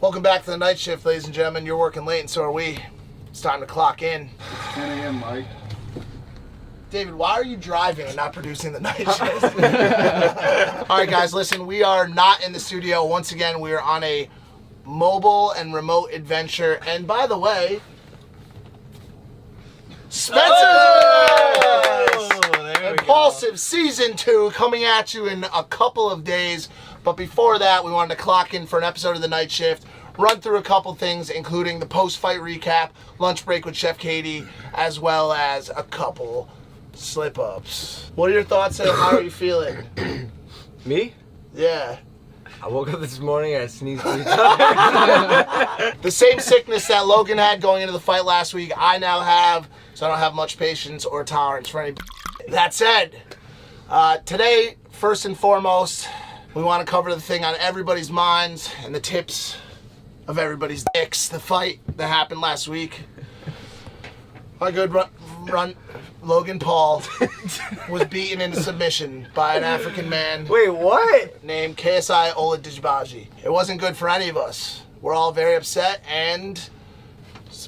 Welcome back to the night shift, ladies and gentlemen. You're working late and so are we. It's time to clock in. It's 10 a.m., Mike. David, why are you driving and not producing the night shift? All right, guys, listen, we are not in the studio. Once again, we are on a mobile and remote adventure. And by the way, Impulsive Season 2 coming at you in a couple of days. But before that, we wanted to clock in for an episode of the night shift, run through a couple things, including the post-fight recap, lunch break with Chef Katie, as well as a couple slip-ups. What are your thoughts, Ed? How are you feeling? Me? Yeah. I woke up this morning and I sneezed 3 times. The same sickness that Logan had going into the fight last week, I now have, so I don't have much patience or tolerance for any. That said, today, first and foremost, we want to cover the thing on everybody's minds and the tips of everybody's dicks. The fight that happened last week. My good run Logan Paul was beaten into submission by an African man. Wait, what? Named KSI Oladijibaji. It wasn't good for any of us. We're all very upset and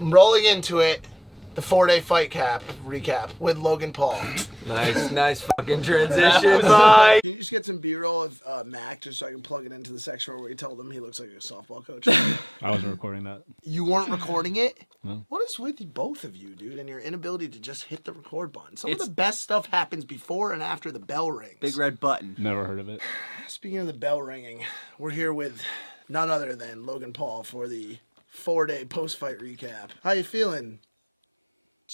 rolling into it. The 4-day fight recap with Logan Paul. Nice fucking transition, bye. Can you just get some B-roll of Mac just so I can plug it into the section where we told him he looks like a softball coach? I wasn't recording that. You weren't recording it? No. What is with both of you, dude, and your inability to just hit the record button? Some of the best stuff happens before and after the bell rings. Big red button. Never heard of it. Speaking of the bell ringing, we're here with none other than Logan Paul for the 4-day post-fight recap. How you feeling?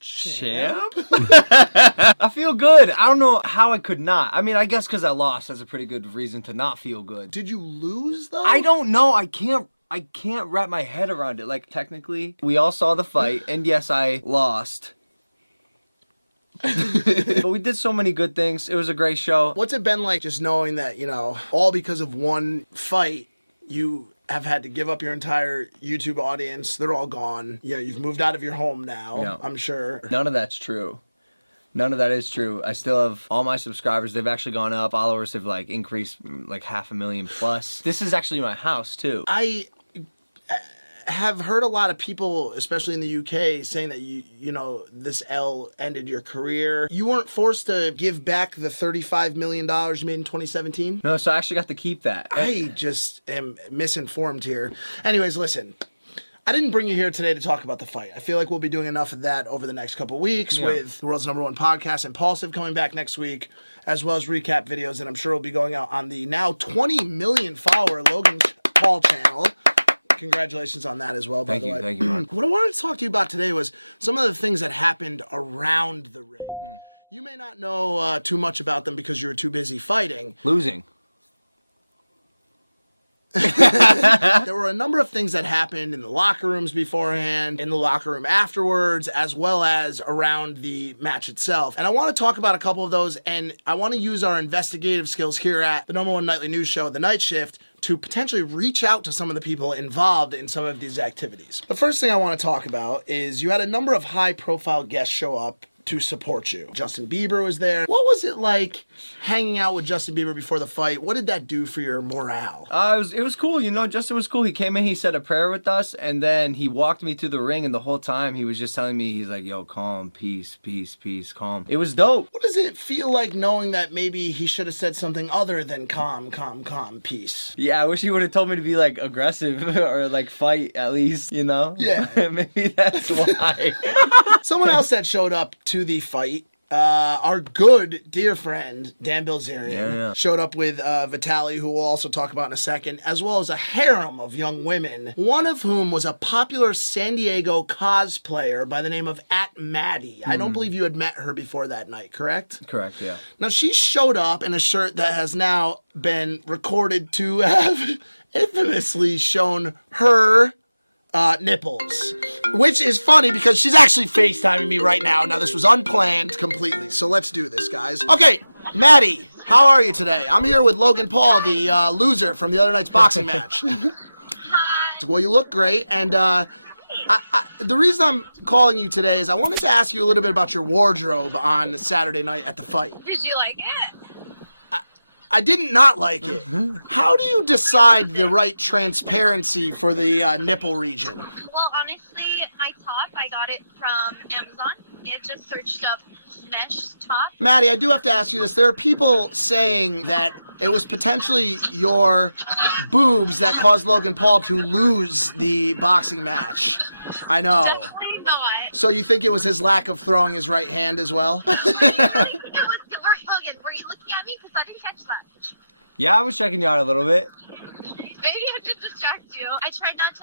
Champ? I feel good. I don't know how I could not. I mean, I guess because I lost, that's a pretty good reason to not feel good. Did you lose, though? I don't know. I can't wrap my head around it. Like, technically, we all saw the fight, and yes, I lost. But we did so many good things. It was a great show. What's it been like just knowing that, all because of one fight, you have had to give up your entire YouTube audience? They're all gone. You've moved out of your home now, Yeah. I'm sure. None of that's true. None of that is true. I still have all my subscribers. They've actually gone up. Followers have increased 500,000 plus. This is actually my house too. I have heard a lot of people, especially in the UK, saying that this L ended your career. You weren't forced to give back the $35 million you made in 2017? No, so I actually got to keep that. I just am misinformed here. Anyways, listen. I didn't bring you here today to talk about the fight. I feel like we'll be doing enough of that over the next couple weeks with the world's #1 podcast, Impulsive, coming back next week, as well as recap videos that I'm sure will be going out on the now 20 million follower Logan Paul channel. Congratulations on that as well, by the way. Thank you, man. What I wanted to talk to you about today was some of the things that happened around the ring. You may not know too much about them because you were too busy fighting. Losing. There were a number of things that happened in the locker rooms beforehand, in the locker room afterwards, as well as around the match itself. And I want to talk about a couple of those, and I want to use our investigative skills here at the #1 nightly news show, The Night Shift, to potentially reach out to some of the people involved in some of these activities. The first thing I want to talk about is you had a number of high-profile guests show up to support you. Justin Bieber was there. What was it like hanging out with Justin Bieber before the fight? What did that do for your morale? It was cool. Justin was cool. He came in, he said a prayer with us, and then he walked me through the ring, and the whole time he was just telling me, he's like, yo, calm, peace, calm. It was dope. What does it feel like knowing that maybe he should have said something other than calm, peace? Yeah, I wish he would have told me to be aggressive or fight at least, Yeah. Maybe that's why. Someone else that showed up to the fight, our good dear friend Dan Bilzerian, showed up with Vitaly, who we'll also talk about in a second, as well as a harem of young women, one of whom was a popular San Diego cosplayer by the name of @Maddie. I don't believe you had met her before that night, correct? Correct, yeah. Now, she showed up in a shirt that has now been recorded to have infamously shown her nipples. Which is funny because she's actually FaceTiming me right now. Now, this was unplanned completely, so let's do this, guys. Okay, Maddie, how are you today? I'm here with Logan Paul, the loser from the other night's boxing match. Well, you look great, and the reason I'm calling you today is I wanted to ask you a little bit about your wardrobe on Saturday night at the fight. Did you like it? I didn't not like it. How do you decide the right transparency for the nipple region? Well, honestly, my top, I got it from Amazon. It just searched up mesh top. Maddie, I do have to ask you this. There are people saying that it was potentially your boobs that caused Logan Paul to lose the boxing match. I know. Definitely not. So you think it was his lack of throwing his right hand as well? It was, Logan, were you looking at me? Because I didn't catch that. Yeah, I was checking you out a little bit. Maybe I did distract you. I tried not to,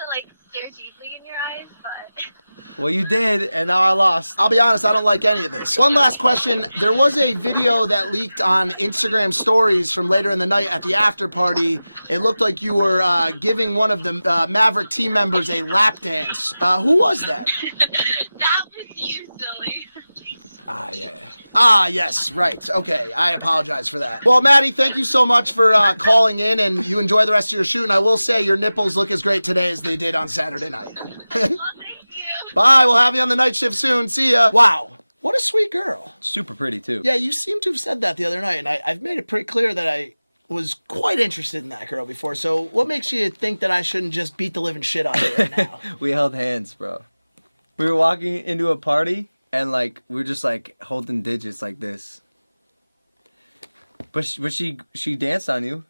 stare deeply in your eyes, but... Well, you did, and now I lost. I'll be honest, I don't like any of this. One last question. There was a video that leaked on Instagram stories from later in the night at the after party. It looked like you were giving one of the Maverick team members a lap dance. Who was that? That was you, silly. Ah, yeah. Ah, yes, right. Okay, I apologize for that. Well, Maddie, thank you so much for calling in, and you enjoy the rest of your shoot. And I will say your nipples look as great today as they did on Saturday night. Well, thank you. Bye, we'll have you on the night shift soon. See ya. Wow, what a sweet girl. Super pretty, too. Yeah, you seem to have said that the other night, and I've made it pretty clear that I was quite interested in that girl before. So what makes you think that I shouldn't just beat the living shit out of her right now? We held hands, bro. We were walking into a party, and, we were just, holding digits like this. But she danced on you.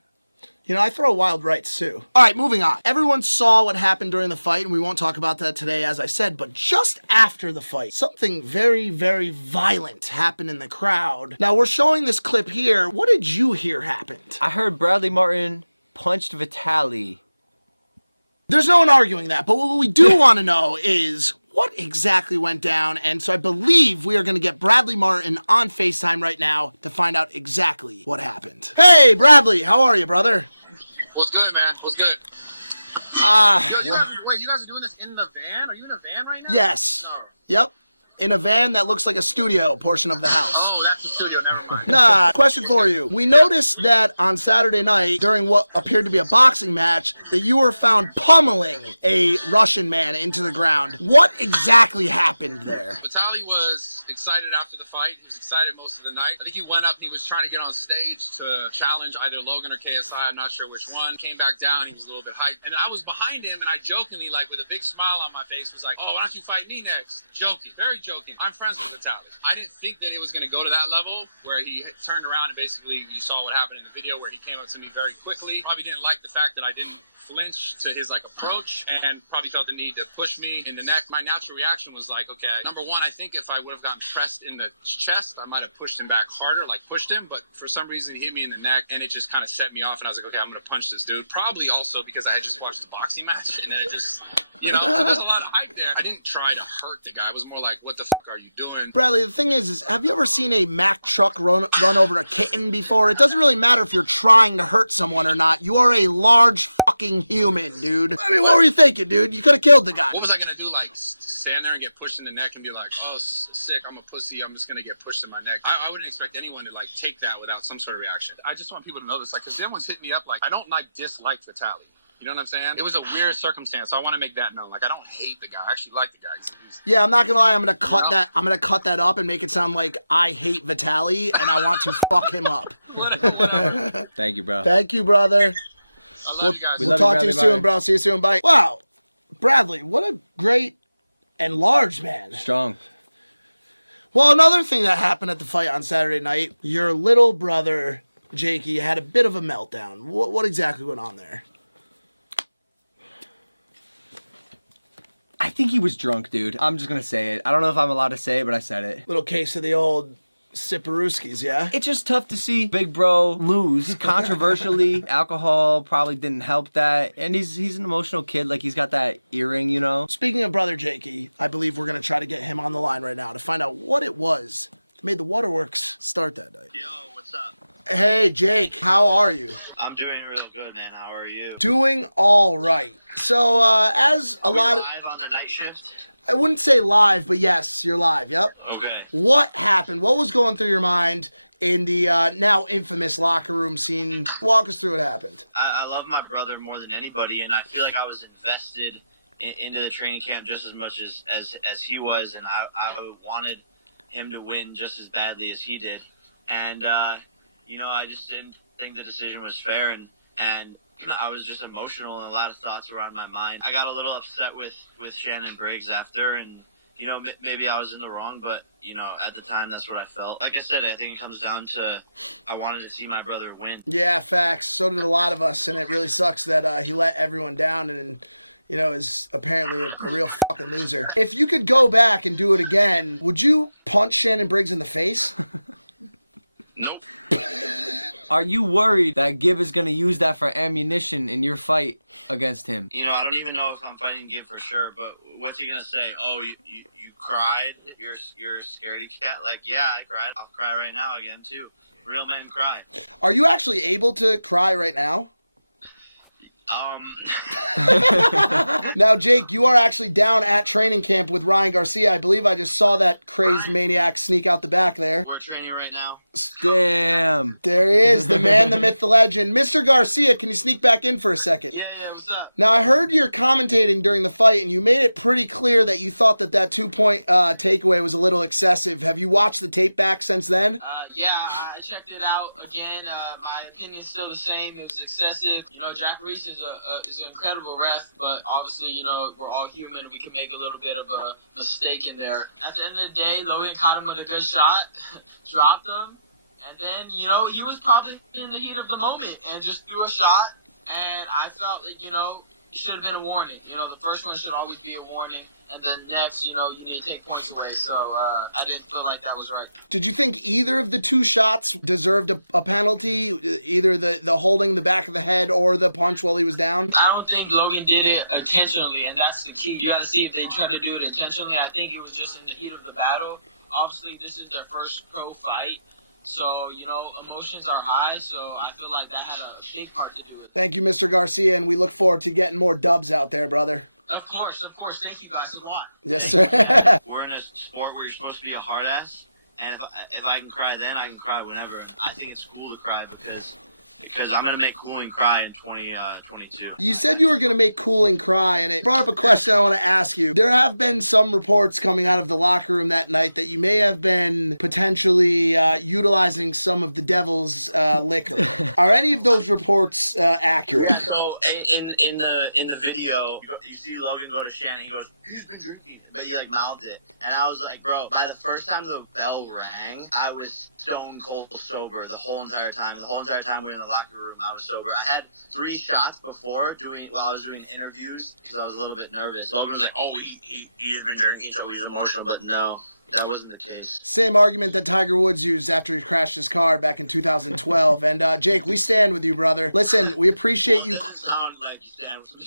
You know, I throw wild rights, too. All right, moving on. Everyone saw what happened during the fight, and we won't talk about that today, as I said, but just after the fight, something very, very violent happened in the crowd. Now, we're showing this clip here. What did you hear happened? I heard Bradley Martin punched Vitaly. There's no one arguing that, but what we do want to know is what exactly went down, and so I believe we are going to get Bradley Martin on FaceTime right now to find out exactly what happened. Hey, Bradley, how are you, brother? What's good, man? What's good? Wait, you guys are doing this in the van? Are you in a van right now? yes. Oh. Yep. In a van that looks like a studio portion of the house. Oh, that's the studio. Never mind. Nah, question for you. We noticed that on Saturday night, during what appeared to be a boxing match, that you were found pummeling a Russian man into the ground. What exactly happened there? Vitaly was excited after the fight. He was excited most of the night. I think he went up and he was trying to get on stage to challenge either Logan or KSI. I'm not sure which one. Came back down. He was a little bit hyped. And I was behind him and I jokingly, with a big smile on my face, was like, oh, why don't you fight me next? Joking. Very joking. I'm friends with Vitaly. I didn't think that it was going to go to that level where he turned around and basically you saw what happened in the video where he came up to me very quickly. Probably didn't like the fact that I didn't flinch to his approach and probably felt the need to push me in the neck. My natural reaction was okay, number one, I think if I would have gotten pressed in the chest, I might have pushed him back harder, pushed him, but for some reason he hit me in the neck and it just kind of set me off and I was like, okay, I'm going to punch this dude. Probably also because I had just watched the boxing match and then it just, there was a lot of hype there. I didn't try to hurt the guy. I was more like, what the fuck are you doing? Bradley, the thing is have you ever seen a Mack truck run over a kitten before? It doesn't really matter if you're trying to hurt someone or not. You are a large fucking human, dude. I mean, what were you thinking, dude? You could have killed the guy. What was I going to do? Stand there and get pushed in the neck and be like, oh, sick, I'm a pussy, I'm just going to get pushed in my neck. I wouldn't expect anyone to take that without some sort of reaction. I just want people to know this. If anyone's hitting me up, I don't dislike Vitaly. You know what I'm saying? It was a weird circumstance, so I want to make that known. I don't hate the guy. I actually like the guy. Yeah, I'm not gonna lie. I'm gonna cut that. I'm gonna cut that up and make it sound like I hate Vitaly and I want to fuck him up. Whatever. Thank you, bro. Thank you, brother. I love you guys. We'll talk to you soon, bro. See you soon. Bye. Wow, Bradley, what a great and large man. Strong. Well, another thing that happened at the fight on Saturday night, your little brother Jakey had a bit of a meltdown. What exactly went on there? I think he was drunk, dude. I'm just gonna say it. I don't know if I'm allowed to say it, but I said it. Little case of the old Sipperooskies, yeah? It's just tough to see Big Bro lose controversially. Alcohol probably didn't help that. And he's an emotional kid. He's got that earring, Speaking of brother Jakey, I believe we're going to try to get him on the line right now to find out what it was that made the waterworks start that night. Yo, what's up? Hey, Jake, how are you? I'm doing real good, man. How are you? Doing all right. So, as a lot of... live on the night shift? I wouldn't say live, but yes, you're live, yep. Okay. What happened? What was going through your mind in the now infamous locker room scene? Walk us through what happened. I love my brother more than anybody, and I feel like I was invested into the training camp just as much as he was, and I wanted him to win just as badly as he did. And, I just think the decision was fair, and I was just emotional, and a lot of thoughts were on my mind. I got a little upset with Shannon Briggs after, and maybe I was in the wrong, but at the time that's what I felt. Like I said, I think it comes down to I wanted to see my brother win. Yeah, facts. So did a lot of us, and it really sucks that he let everyone down and is apparently a real fucking loser. If you could go back and do it again, would you punch Shannon Briggs in the face? Nope. Are you worried that Gibb is going to use that for ammunition in your fight against him? I don't even know if I'm fighting Gibb for sure, but what's he going to say? Oh, you cried? You're a scaredy cat? Like, yeah, I cried. I'll cry right now again, too. Real men cry. Are you actually able to cry right now? Now, Jake, you are actually down at training camp with Ryan Garcia. I believe I just saw that crazed maniac sneak out the back there. We're training right now. Damn. There he is, the man, the myth, the legend. Mr. Garcia, can you sneak back in for a second? Yeah, what's up? Now, I heard your commentating during the fight, and you made it pretty clear that you thought that 2-point takeaway was a little excessive. Have you watched the tape back since then? Yeah, I checked it out again. My opinion's still the same. It was excessive. Jack Reese is an incredible ref, but obviously, we're all human. We can make a little bit of a mistake in there. At the end of the day, Logan caught him with a good shot, dropped him, and then, he was probably in the heat of the moment and just threw a shot, and I felt like, it should have been a warning. The first one should always be a warning, and then next, you need to take points away, so I didn't feel like that was right. Did you think either of the two shots deserved a penalty, either the holding the back of the head or the punch while he was down? I don't think Logan did it intentionally, and that's the key. You got to see if they tried to do it intentionally. I think it was just in the heat of the battle. Obviously, this is their first pro fight. So, emotions are high, so I feel like that had a big part to do with it. Thank you, Mr. Garcia, and we look forward to getting more dubs out there, brother. Of course. Thank you guys a lot. Yes, sir. We're in a sport where you're supposed to be a hard ass, and if I can cry then, I can cry whenever. And I think it's cool to cry because I'm going to make Cooling cry in 2022. You said you were going to make Cooling cry, and it brought up a question I want to ask you. There have been some reports coming out of the locker room that night that you may have been potentially utilizing some of the Devil's liquor. Are any of those reports accurate? So in the video, you see Logan go to Shannon. He goes, "He's been drinking," but he mouthed it, and I was like, "Bro!" By the first time the bell rang, I was stone cold sober the whole entire time. The whole entire time we were in the locker room, I was sober. I had 3 shots before while I was doing interviews because I was a little bit nervous. Logan was like, "Oh, he's been drinking, so he's emotional," but no. That wasn't the case. Same argument that Tiger Woods used after he crashed his car back in 2012. And Jake, we stand with you, brother. Listen, we appreciate you. It doesn't sound like you stand with me.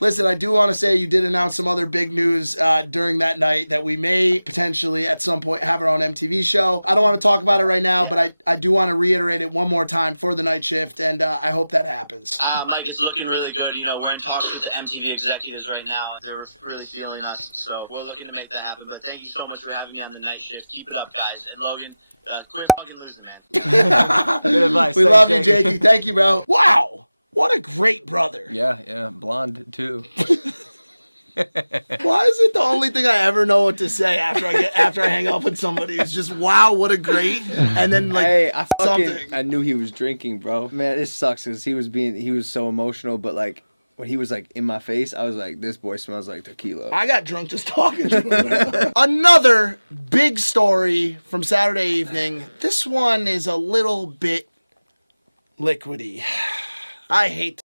Listen, I do want to say you did announce some other big news during that night that we may potentially at some point have our own MTV show. I don't want to talk about it right now, but I do want to reiterate it one more time for the night shift, and I hope that happens. Mike, it's looking really good. We're in talks with the MTV executives right now. They're really feeling us, so we're looking to make that happen. But thank you so much for having me on the night shift. Keep it up, guys. And Logan, quit fucking losing, man. Good advice. We Thanks, love you, Jakey. Jakey. Thank you, bro. Wow. What a great brother. Yeah, blonde too. Why is it the only thing I ever know what to say after I hang up with somebody? It's just, wow, what a great, and then Hey, something. I knew he was drinking, bro. Man, it sucks because he was so emotional, but when he was in my face, I was like, this boy smells like tequila. I got drunk just talking to him. Another big story from Saturday evening. This one is a little bit liquidy. I hate